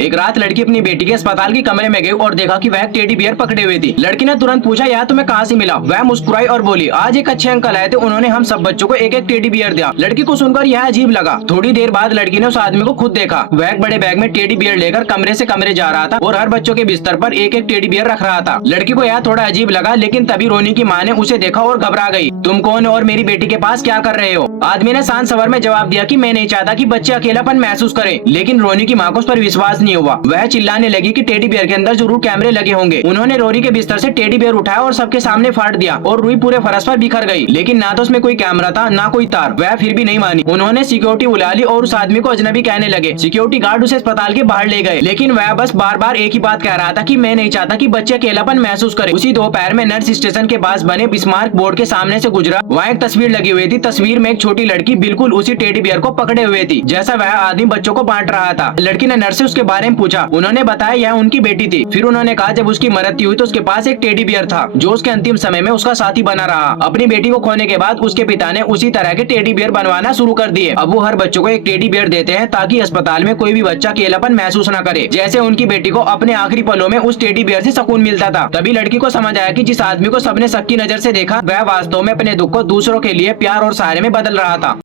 एक रात लड़की अपनी बेटी के अस्पताल के कमरे में गई और देखा कि वह टेडी बियर पकड़े हुए थी। लड़की ने तुरंत पूछा, यह तुम्हें कहाँ से मिला? वह मुस्कुराई और बोली, आज एक अच्छे अंकल आए थे, उन्होंने हम सब बच्चों को एक एक टेडी बियर दिया। लड़की को सुनकर यह अजीब लगा। थोड़ी देर बाद लड़की ने उस आदमी को खुद देखा। वह एक बड़े बैग में टेडी बियर लेकर कमरे से कमरे जा रहा था और हर बच्चों के बिस्तर पर एक एक टेडी बियर रख रहा था। लड़की को यह थोड़ा अजीब लगा, लेकिन तभी रोनी की माँ ने उसे देखा और घबरा गई। तुम कौन हो और मेरी बेटी के पास क्या कर रहे हो? आदमी ने शांत स्वर में जवाब दिया कि मैं नहीं चाहता कि बच्चे अकेलापन महसूस करें। लेकिन रोनी की माँ को उस पर विश्वास नहीं हुआ। वह चिल्लाने लगी कि टेडी बियर के अंदर जरूर कैमरे लगे होंगे। उन्होंने रोनी के बिस्तर से टेडी बियर उठाया और सबके सामने फाड़ दिया और रुई पूरे फर्श पर बिखर गई। लेकिन ना तो उसमें कोई कैमरा था, ना कोई तार। वह फिर भी नहीं मानी। उन्होंने सिक्योरिटी बुला ली और उस आदमी को अजनबी कहने लगे। सिक्योरिटी गार्ड उसे अस्पताल के बाहर ले गए, लेकिन वह बस बार बार एक ही बात कह रहा था कि मैं नहीं चाहता कि बच्चे अकेलापन महसूस करें। उसी दोपहर में नर्स स्टेशन के पास बने स्मारक बोर्ड के सामने से गुजरा। वहाँ एक तस्वीर लगी हुई थी। तस्वीर में एक छोटी लड़की बिल्कुल उसी टेडी बियर को पकड़े हुए थी जैसा वह आदमी बच्चों को बांट रहा था। लड़की ने नर्स से उसके बारे में पूछा। उन्होंने बताया यह उनकी बेटी थी। फिर उन्होंने कहा जब उसकी मृत्यु हुई तो उसके पास एक टेडी बियर था जो उसके अंतिम समय में उसका साथी बना रहा। अपनी बेटी को खोने के बाद उसके पिता ने उसी तरह के टेडी बियर बनवाना शुरू कर दिए। अब वो हर बच्चों को एक टेडी बियर देते हैं ताकि अस्पताल में कोई भी बच्चा अकेलापन महसूस न करे, जैसे उनकी बेटी को अपने आखिरी पलों में उस टेडी बियर से सुकून मिलता था। तभी लड़की को समझ आया कि जिस आदमी को सबने शक की नजर से देखा वह वास्तव में अपने दुख को दूसरों के लिए प्यार और सहारे में बदल रहा था।